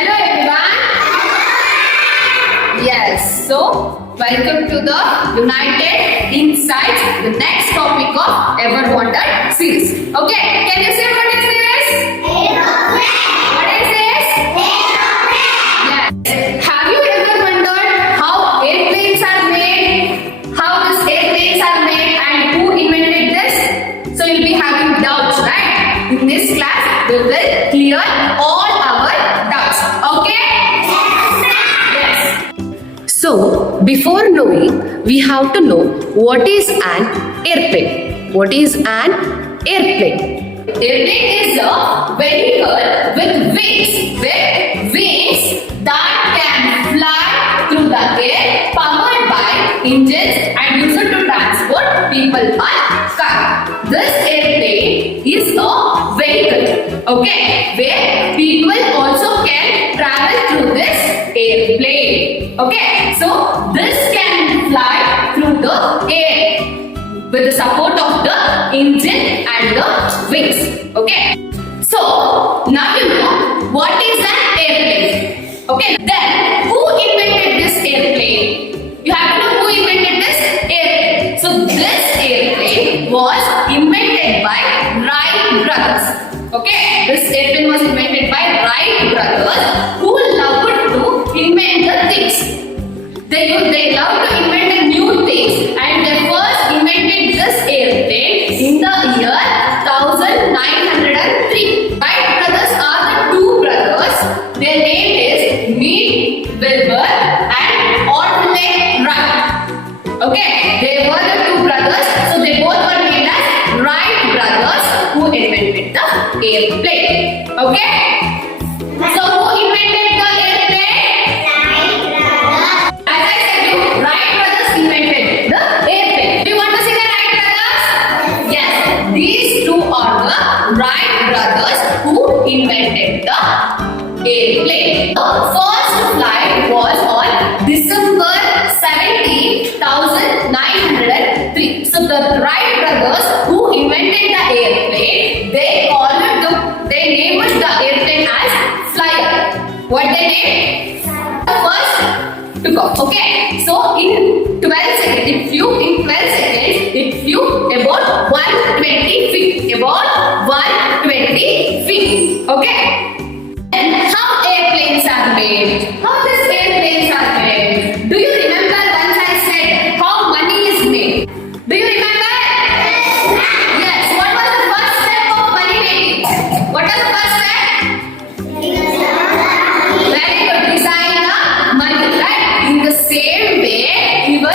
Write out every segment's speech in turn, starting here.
Hello everyone. Yes, so welcome to the United Insights, the next topic of Ever Wondered series. Okay, can you say what is this? Aeroplane. What is this? Aeroplane. Yes. Have you ever wondered how airplanes are made? How these airplanes are made and who invented this? So you'll be having doubts, right? In this class, we will clear all our doubts. Okay? Yes. So, before knowing, we have to know what is an airplane. What is an airplane? Airplane is a vehicle with wings that can fly through the air, powered by engines and used to transport people or car. This airplane is a vehicle, okay, where people also can travel through this airplane. Okay, so this can fly through the air with the support of the engine and the wings. Okay, so now you know what is an airplane. Okay, then who invented this airplane? You have to know who invented this airplane. So this airplane was invented by Wright brothers. Okay, this airplane was invented by Wright brothers, who loved to invent the things. They love to invent the new things, and they first invented this airplane in the year 1903. Wright brothers are the two brothers. Their name is Wilbur and Orville and Wright. Okay, they were the two brothers, so they both were named as Wright brothers, who invented the airplane. Okay, so who invented the airplane? Wright brothers invented the airplane. Do you want to see the Wright brothers? Yes, these two are the Wright brothers who invented the airplane. The first flight was on December 17, 1903. So the Wright brothers who invented the airplane, they named the airplane as Flyer. What they named? First took off. Okay, so in 12 seconds, if you about 120 feet, okay. And how airplanes are made? How these airplanes are made? Do you remember once I said how money is made? Do you remember? Yes. What was the first step of money making? What was the first step? Very good. Design the money, right? In the same way, even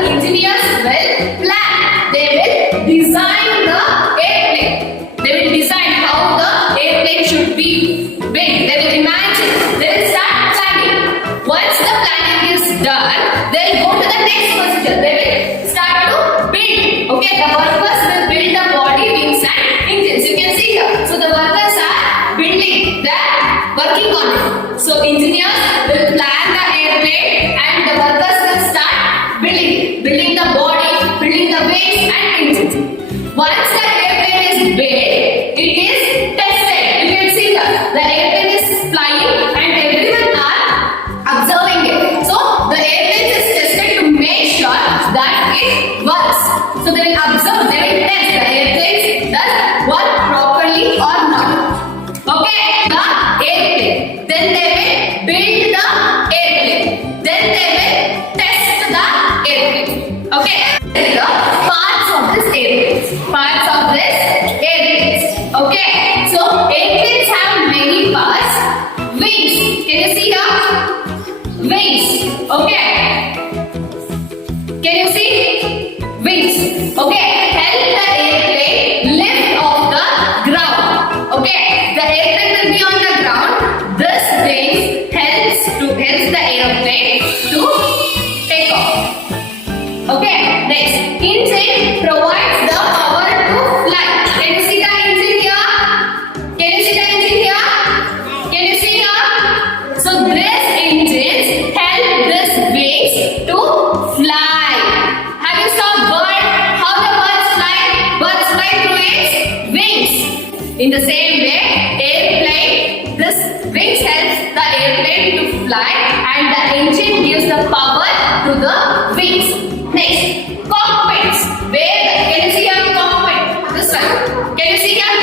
engineers will plan. They will design the airplane. They will design how the airplane should be built. They will imagine. They will start planning. Once the planning is done, they will go to the next procedure. They will start to build. Okay, the workers will build the body, wings and engines. You can see here. So the workers are building. They are working on it. So engineers will plan the airplane and the workers will start building the body, building the wings and engines. Once the airplane is built, it is tested. You can see that the airplane is flying and everyone are observing it. So the airplane is tested to make sure that it works. So they will observe, they will test the airplane does work properly or not. Okay, the airplane. Then they will build the airplane. Then they will test the airplane. Okay, the parts of this airplane. Okay, so airplanes have many parts. Wings. Can you see here? Wings. Okay. Can you see? Wings. Okay. Help the airplane lift off the ground. Okay. The airplane will be on the ground. This wings helps the airplane to take off. Okay. Next, engine provides the power to fly. Can you see the engine here? Can you see the engine here? Can you see here? So this engines help this wings to fly. Have you saw bird? How the birds fly? Birds fly through its wings. In the same way, airplane, this Wings helps the airplane to fly and the engine gives the power to the wings. Next, cockpits. Can you see your cockpit? This one. Can you see here?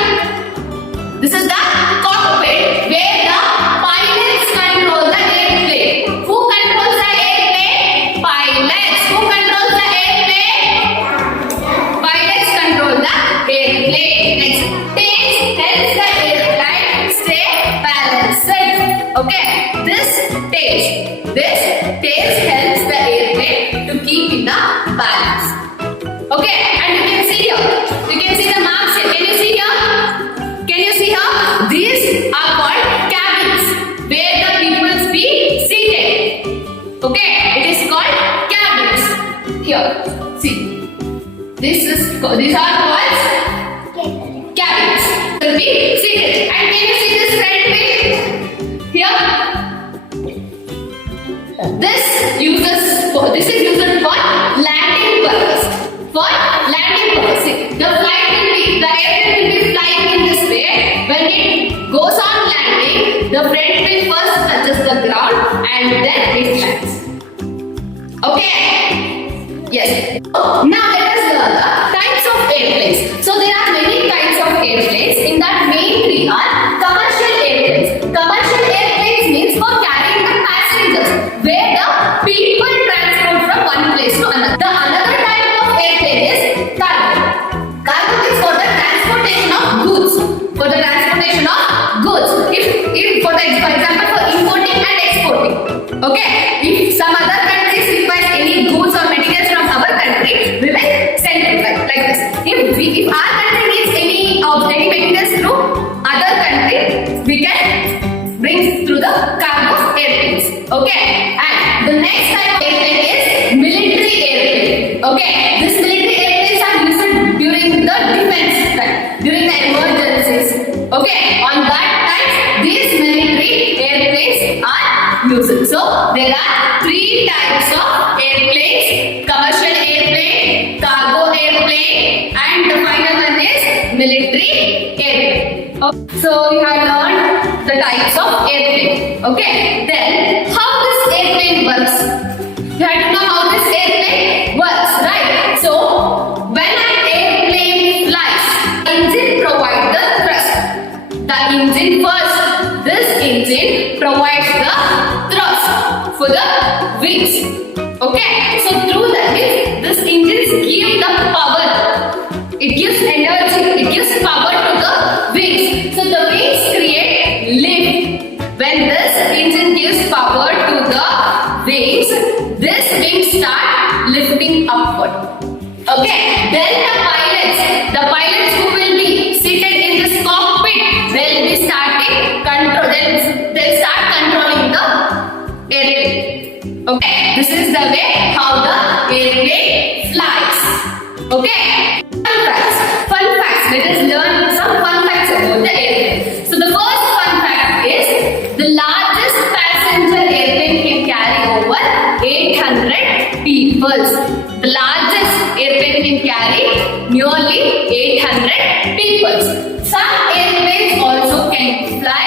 This is the cockpit where the pilots control the airplane. Who controls the airplane? Pilots. Who controls the airplane? Pilots control the airplane. Next, tails helps the airplane stay balanced. Okay, this tails helps the airplane to keep in the balance. Okay, and you can see here. You can see the marks here. Can you see here? Can you see here? These are called cabins where the people be seated. Okay, it is called cabins. Here, see. These are called cabins. Will be seated. And can you see this front wing? Here. This is used for landing purpose. For landing purpose. See, the airplane will be flying in this way. When it goes on landing, the front wing first touches the ground and then it lands. Okay? Yes. Now let us learn the types of airplanes. So there are many types of airplanes. In that main three are commercial airplanes. Commercial airplanes means for carrying the passengers, where the people transport from one place to another. The another type of airplane is cargo. Cargo is for the transportation of goods. For the transportation of goods. If for example for importing and exporting. Okay. If some other countries require any goods or materials from our country, we will send it like this. If our country needs any materials through other country, we can bring through the cargo airplanes. Okay. And the next type of airplane is military airplane. Okay. These military airplanes are used during the defense time, during the emergencies. Okay. On that time, these military airplanes are used. So there are three types of airplanes: commercial airplane, cargo airplane, and the final one is military airplane. Okay. So we have learned the types of airplane. Okay. Then how this airplane works? You have to know how this airplane works, right? So when an airplane flies, the engine provides the thrust. The engine first. This engine provides the thrust for the wings. Okay. So through the wings, this engine gives the power. It gives energy. It gives power to the wings. So the wings create lift. When this engine gives power to the wings, this wing start lifting upward. Okay. Then the pilots who will be seated in this cockpit will be starting control. They'll start controlling the airplane. Okay. This is the way how the airplane flies. Okay. Fun facts. Let us learn some fun facts about the airplane. So the first fun fact is the largest passenger airplane can carry over 800 people. The largest airplane can carry nearly 800 people. Some airplanes also can fly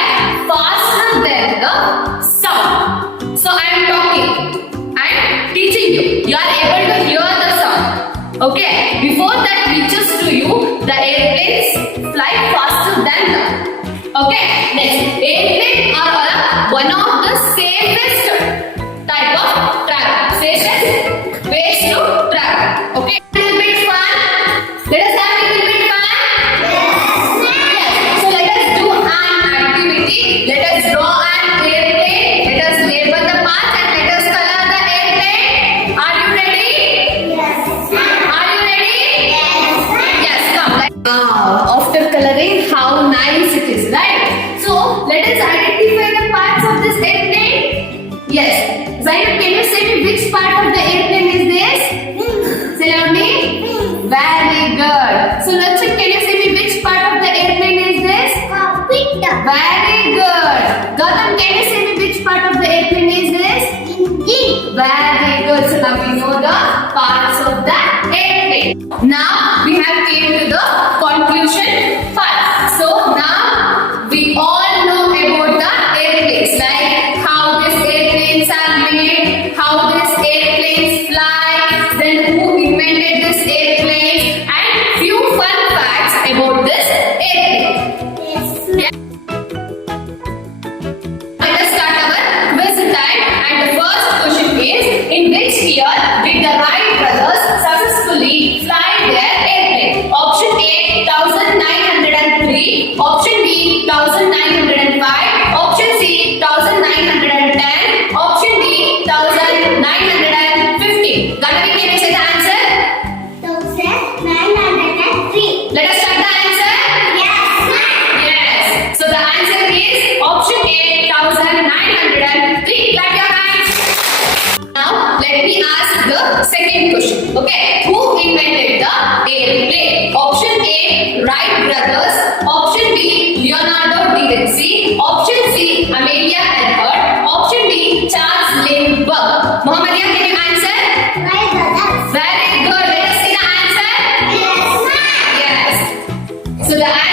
faster than the sound. So I am teaching you. You are able to hear the sound. Okay. Before that reaches to you, the airplanes fly faster than that. Okay. Next, airplanes are one of the safest type of travel. Safest ways to travel. Okay. A little bit fun. Let us have a little bit fun. Yes. So let us do an activity. Let us draw an airplane. Let us label the parts and let us color the airplane. Are you ready? Yes. Are you ready? Yes. Yes, come. After coloring, how nice it is, right? So let us identify the parts of this airplane. Yes. Zainab, can you say me which part of the airplane is this? Say loudly. Very good. So Lakshit, can you say me which part of the airplane is this? Cockpit. Very good. Gautam, can you say me which part of the airplane is this? Engine. Very good. So now we know the parts of the airplane. Now we have came to the conclusion part. So now we all know about the airplane. 903. Clap your hands. Now, let me ask the second question. Okay, who invented the airplane? Option A, Wright brothers. Option B, Leonardo da Vinci. Option C, Amelia Earhart. Option D, Charles Lindbergh. Mohammedia, can you answer? Right, brothers. Very good. Let us see the answer. Yes, ma'am. Yes. So the answer